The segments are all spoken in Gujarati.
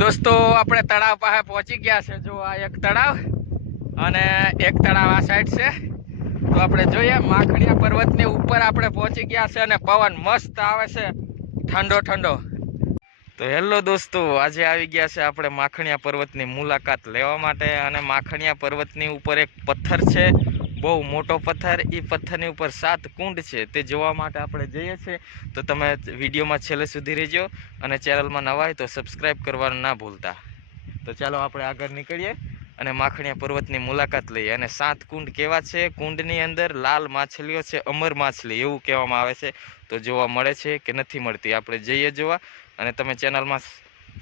દોસ્તો આપણે તળાવ પાસે પહોંચી ગયા છે। જો આ એક તળાવ અને એક તળાવ આ સાઈડ છે। તો આપણે જોઈએ માખણીયા પર્વતની ઉપર આપણે પહોંચી ગયા છે અને પવન મસ્ત આવે છે, ઠંડો ઠંડો। તો હેલો દોસ્તો, આજે આવી ગયા છે આપણે માખણીયા પર્વતની મુલાકાત લેવા માટે। અને માખણીયા પર્વતની ઉપર એક પથ્થર છે, બહુ મોટો પથ્થર। એ પથ્થરની ઉપર 7 કુંડ છે, તે જોવા માટે આપણે જઈએ છીએ। તો તમે વિડીયોમાં છેલ્લે સુધી રહેજો અને ચેનલમાં નવા હોય તો સબસ્ક્રાઈબ કરવાનું ના ભૂલતા। તો ચાલો આપણે આગળ નીકળીએ અને માખણીયા પર્વતની મુલાકાત લઈએ। અને 7 કુંડ કેવા છે, કુંડની અંદર લાલ માછલીઓ છે, અમર માછલી એવું કહેવામાં આવે છે। તો જોવા મળે છે કે નથી મળતી, આપણે જઈએ જોવા। અને તમે ચેનલમાં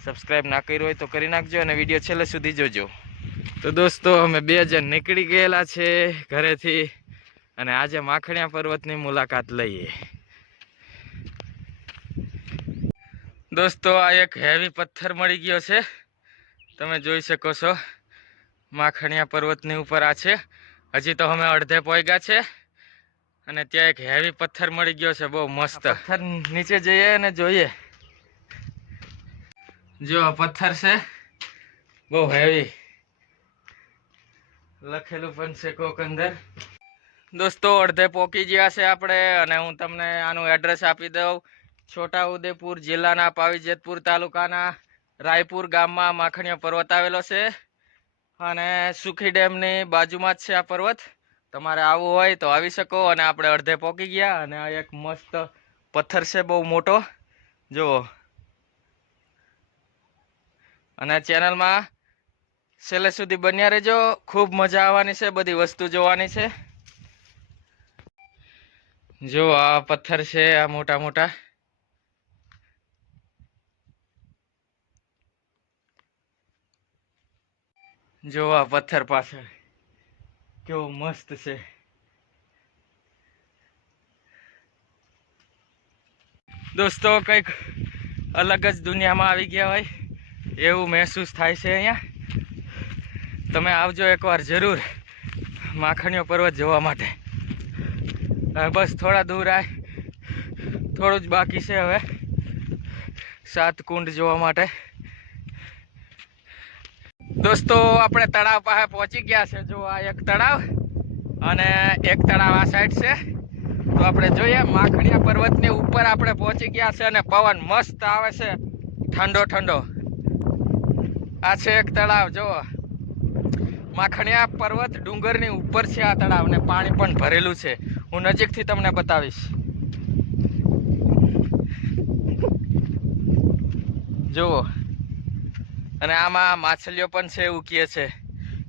સબસ્ક્રાઈબ ના કર્યું હોય તો કરી નાખજો અને વિડીયો છેલ્લે સુધી જોજો। તો દોસ્તો અમે 2 જણ નીકળી ગયેલા છે ઘરેથી અને આજે માખણીયા પર્વતની મુલાકાત લઈએ। દોસ્તો આ એક હેવી પથ્થર મળી ગયો છે, તમે જોઈ શકો છો। માખણીયા પર્વતની ઉપર આ છે, હજી તો અમે અડધે પહોંચ્યા છે અને ત્યાં એક હેવી પથ્થર મળી ગયો છે, બહુ મસ્ત। પથ્થર નીચે જઈએ અને જોઈએ। જો આ પથ્થર છે, બહુ હેવી, લખેલું પણ છે કોક અંદર। દોસ્તો અડધે પહોંચી ગયા છે આપણે અને હું તમને આનું એડ્રેસ આપી દઉં। છોટાઉદેપુર જિલ્લાના પાવીજેતપુર તાલુકાના રાયપુર ગામમાં માખણીયા પર્વત આવેલો છે અને સુખી ડેમની બાજુમાં જ છે આ પર્વત। તમારે આવવું હોય તો આવી શકો। અને આપણે અડધે પહોંચી ગયા અને આ એક મસ્ત પથ્થર છે, બહુ મોટો, જુઓ। અને ચેનલમાં છેલ્લે સુધી બન્યા રહેજો, ખૂબ મજા આવવાની છે, બધી વસ્તુ જોવાની છે। જો આ પથ્થર છે, આ મોટા મોટા, જો આ પથ્થર પાછળ કેવો મસ્ત છે। દોસ્તો કંઈક અલગ જ દુનિયામાં આવી ગયા હોય એવું મહેસૂસ થાય છે અહીંયા। તમે આવજો એકવાર જરૂર માખણીયો પર્વત જોવા માટે। બસ થોડા દૂર આવે, થોડું જ બાકી છે હવે 7 કુંડ જોવા માટે। દોસ્તો આપણે તળાવ પાસે પહોંચી ગયા છે। જો આ એક તળાવ અને એક તળાવ આ સાઈડ છે। તો આપણે જોઈએ માખણીયા પર્વતની ઉપર આપણે પહોંચી ગયા છે અને પવન મસ્ત આવે છે, ઠંડો ઠંડો। આ છે એક તળાવ, જુઓ। માખણીયા પર્વત ડુંગરની ઉપર છે આ તળાવ ને પાણી પણ ભરેલું છે। હું નજીકથી તમને બતાવીશ, જુઓ। અને આમાં માછલીઓ પણ છે એવું કહે છે,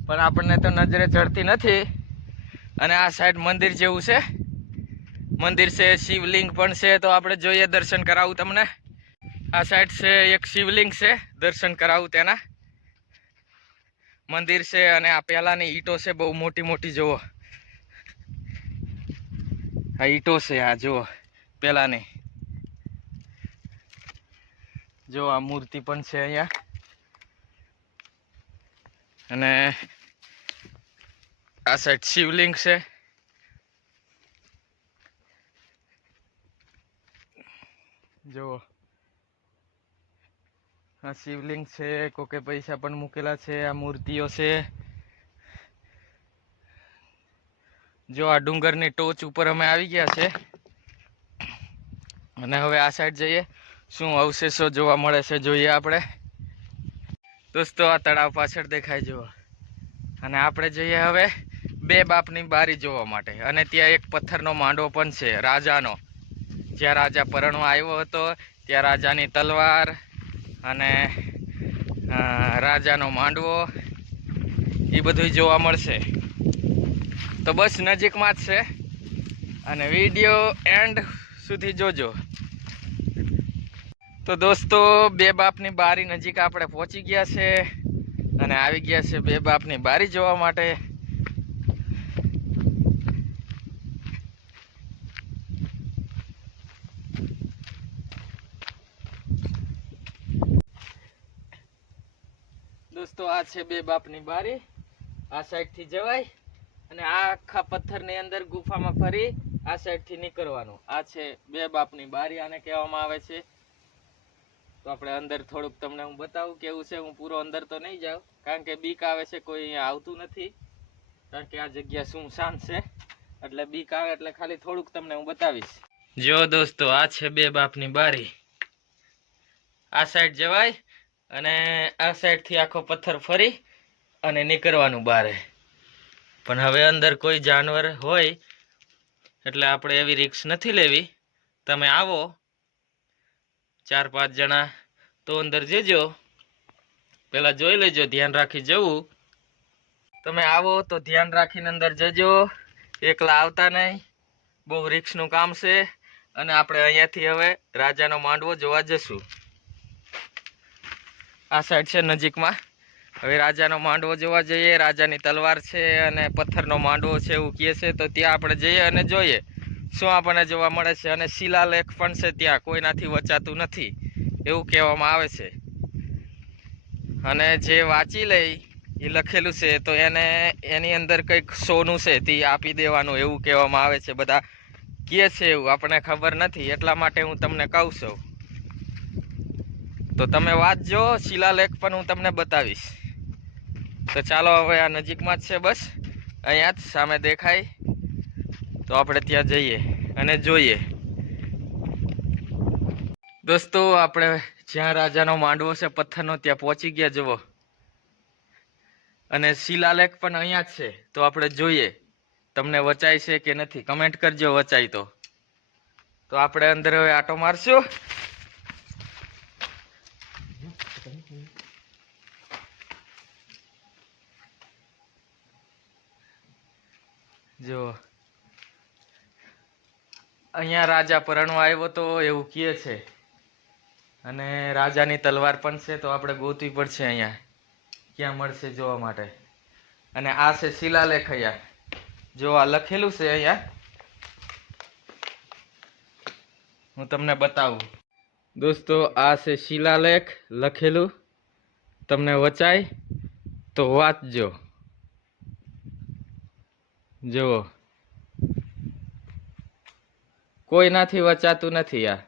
પણ આપણને તો નજરે ચડતી નથી। અને આ સાઈડ મંદિર જેવું છે, મંદિર છે, શિવલિંગ પણ છે। તો આપણે જોઈએ, દર્શન કરાવું તમને। આ સાઈડ છે એક શિવલિંગ છે, દર્શન કરાવું તેના। મંદિર છે અને આ પહેલાની ઈંટો છે, બહુ મોટી મોટી, જુઓ। આ ઈંટો છે, આ જુઓ પહેલાની, જો આ મૂર્તિ પણ છે અહીંયા। અને આ સાઈડ શિવલિંગ છે, જુઓ। આ શિવલિંગ છે, કોકે પૈસા પણ મૂકેલા છે, આ મૂર્તિઓ છે। જો આ ડુંગરની ટોચ ઉપર અમે આવી ગયા છે અને હવે આ સાઈડ જઈએ, શું અવશેષો જોવા મળે છે જોઈએ આપણે। દોસ્તો આ તળાવ પાછળ દેખાય, જુઓ। અને આપણે જઈએ હવે 2 બાપની બારી જોવા માટે। અને ત્યાં એક પથ્થરનો માંડવો પણ છે રાજાનો, જ્યાં રાજા પરણવા આવ્યો હતો ત્યાં રાજાની તલવાર અને રાજાનો માંડવો એ બધું જોવા મળશે। તો બસ નજીકમાં જ છે અને વિડીયો એન્ડ સુધી જોજો। તો દોસ્તો 2 બાપની બારી નજીક આપણે પહોંચી ગયા છે અને આવી ગયા છે 2 બાપની બારી જોવા માટે। દોસ્તો આ છે 2 બાપની બારી, આ સાઈડથી જવાય અને આ આખા પથ્થરની અંદર ગુફામાં ફરી આ સાઈડથી નીકળવાનું। આ છે 2 બાપની બારી, આને કહેવામાં આવે છે। તો તો આપણે અંદર થોડુંક તમને હું બતાવું કેવું છે. હું પૂરો અંદર તો નહીં જાઉં કારણ કે બીક આવે છે, કોઈ અહીંયા આવતું નથી, કારણ કે આ જગ્યા સુમસાન છે એટલે બીક આવે એટલે ખાલી થોડુંક તમને હું બતાવીશ. જો દોસ્તો, આ છે બે બાપની બારી. આ સાઈડ જવાય અને આ સાઈડથી આખો પથ્થર ફરી અને નીકળવાનું બારે. પણ હવે અંદર કોઈ જાનવર હોય એટલે આપણે એવી રિસ્ક નથી લેવી. તમે આવો 4-5 જણા તો અંદર જજો, પેલા જોઈ લેજો, ધ્યાન રાખી જવું. તમે આવો તો ધ્યાન રાખીને અંદર જજો, એકલા આવતા નહીં, બહુ રિસ્કનું કામ છે. અને આપણે અહીંયાથી હવે રાજાનો માંડવો જોવા જશું. આ સાઈડ છે નજીકમાં. હવે રાજાનો માંડવો જોવા જઈએ. રાજાની તલવાર છે અને પથ્થરનો માંડવો છે એવું કહે છે, તો ત્યાં આપણે જઈએ અને જોઈએ શું આપણને જોવા મળે છે. અને શિલાલેખ પણ છે ત્યાં, કોઈનાથી વચાતું નથી એવું કહેવામાં આવે છે. અને જે વાંચી લઈ એ લખેલું છે તો એની અંદર કંઈક સોનું છે તે આપી દેવાનું એવું કહેવામાં આવે છે. બધા કહે છે એવું, આપણને ખબર નથી, એટલા માટે હું તમને કહું છું. તો તમે વાંચજો, શિલાલેખ પણ હું તમને બતાવીશ. તો ચાલો હવે આ નજીકમાં જ છે, બસ અહીંયા જ સામે દેખાય, તો આપણે ત્યાં જઈએ અને જોઈએ. દોસ્તો, આપણે જ્યાં રાજાનો માંડવો છે પથ્થરનો ત્યાં પહોંચી ગયા જુઓ. અને શિલાલેખ પણ અહીંયા જ છે, તો આપણે જોઈએ તમને વચાય છે કે નથી. કમેન્ટ કરજો વચાય તો આપણે અંદર હવે આટો મારશું. જો અહીંયા રાજા પરણવા આવ્યો તો એવું કહે છે, અને રાજાની તલવાર પણ છે, તો આપણે ગોતવી પડશે અહીંયા ક્યાં મળશે જોવા માટે. અને આ છે શિલાલેખ. અહીંયા જો આ લખેલું છે, અહીંયા હું તમને બતાવું. દોસ્તો, આ છે શિલાલેખ લખેલું, તમને વચાય તો વાંચજો. જુઓ, કોઈનાથી વચાતું નથી. આ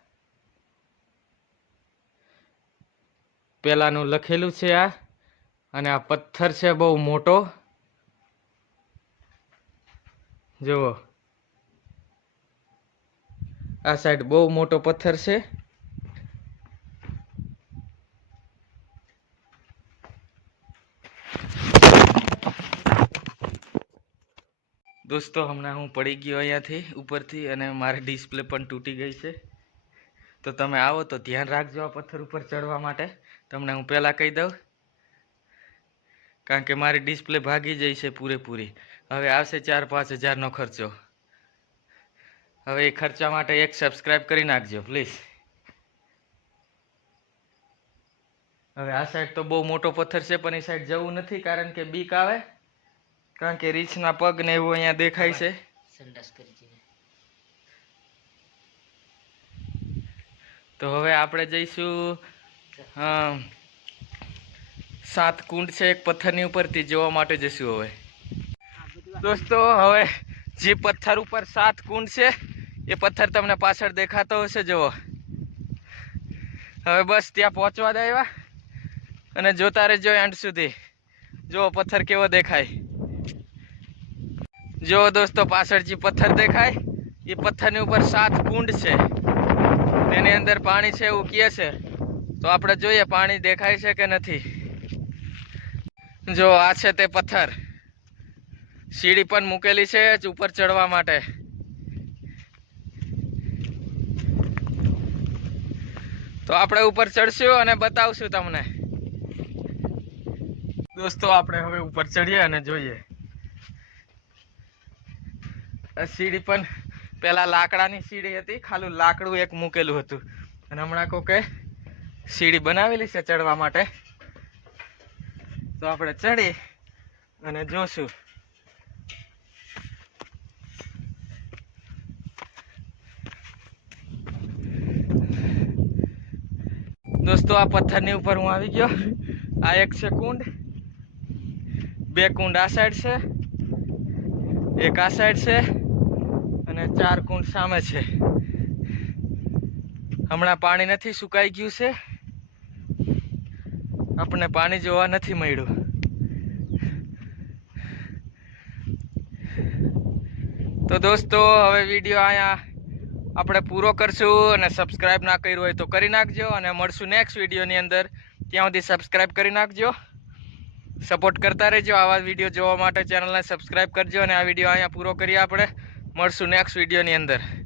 પેલાનું લખેલું છે આ, અને આ પથ્થર છે બહુ મોટો. જુઓ, આ સાઈડ બહુ મોટો પથ્થર છે. દોસ્તો, હમણાં હું પડી ગયો અહીંયાથી ઉપરથી, અને મારી ડિસ્પ્લે પણ તૂટી ગઈ છે. તો તમે આવો તો ધ્યાન રાખજો આ પથ્થર ઉપર ચડવા માટે. તમને હું પહેલાં કહી દઉં, કારણ કે મારી ડિસ્પ્લે ભાગી જાય છે પૂરેપૂરી. હવે આવશે 4-5 હજારનો ખર્ચો. હવે એ ખર્ચા માટે એક સબસ્ક્રાઈબ કરી નાખજો પ્લીઝ. હવે આ સાઈડ તો બહુ મોટો પથ્થર છે, પણ એ સાઈડ જવું નથી કારણ કે બીક આવે, કારણ કે રીંછના પગ ને એવું અહીંયા દેખાય છે. તો હવે આપણે જઈશું 7 કુંડ છે એક પથ્થરની ઉપરથી જોવા માટે જઈશું. હવે દોસ્તો, હવે જે પથ્થર ઉપર 7 કુંડ છે એ પથ્થર તમને પાછળ દેખાતો હશે. જુઓ, હવે બસ ત્યાં પહોંચવા દે આવ્યા, અને જોતા રહેજો એન્ડ સુધી. જુઓ પથ્થર કેવો દેખાય. જો દોસ્તો, પાછળ જે પથ્થર દેખાય એ પથ્થરની ઉપર 7 કુંડ છે, તેની અંદર પાણી છે એવું કહે છે. તો આપણે જોઈએ પાણી દેખાય છે કે નથી. જો આ છે તે પથ્થર, સીડી પણ મૂકેલી છે ઉપર ચડવા માટે. તો આપણે ઉપર ચડશું અને બતાવશું તમને. દોસ્તો, આપણે હવે ઉપર ચડીએ અને જોઈએ. સીડી પણ પેલા લાકડાની સીડી હતી, ખાલી લાકડું એક મૂકેલું હતું, અને હમણાં કોકે સીડી બનાવેલી છે ચડવા માટે. તો આપણે ચડી અને જોશું. દોસ્તો, આ પથ્થરની ઉપર હું આવી ગયો. આ એક છે કુંડ, 2 કુંડ આ સાઈડ છે, એક આ સાઈડ છે, અને 4 કુંડ સામે છે. હમણાં પાણી નથી, સુકાઈ ગયું છે. આપણને પાણી જોવા નથી મળ્યું. તો દોસ્તો હવે વિડીયો અહીંયા આપણે પૂરો કરશું, અને સબસ્ક્રાઈબ ના કર્યું હોય તો કરી નાખજો, અને મળશું નેક્સ્ટ વિડીયોની અંદર. ત્યાં સુધી સબસ્ક્રાઈબ કરી નાખજો, સપોર્ટ કરતા રહેજો. આવા વિડીયો જોવા માટે ચેનલને સબસ્ક્રાઈબ કરજો, અને આ વિડીયો અહીંયા પૂરો કરીએ. આપણે મળશું નેક્સ્ટ વિડીયોની અંદર.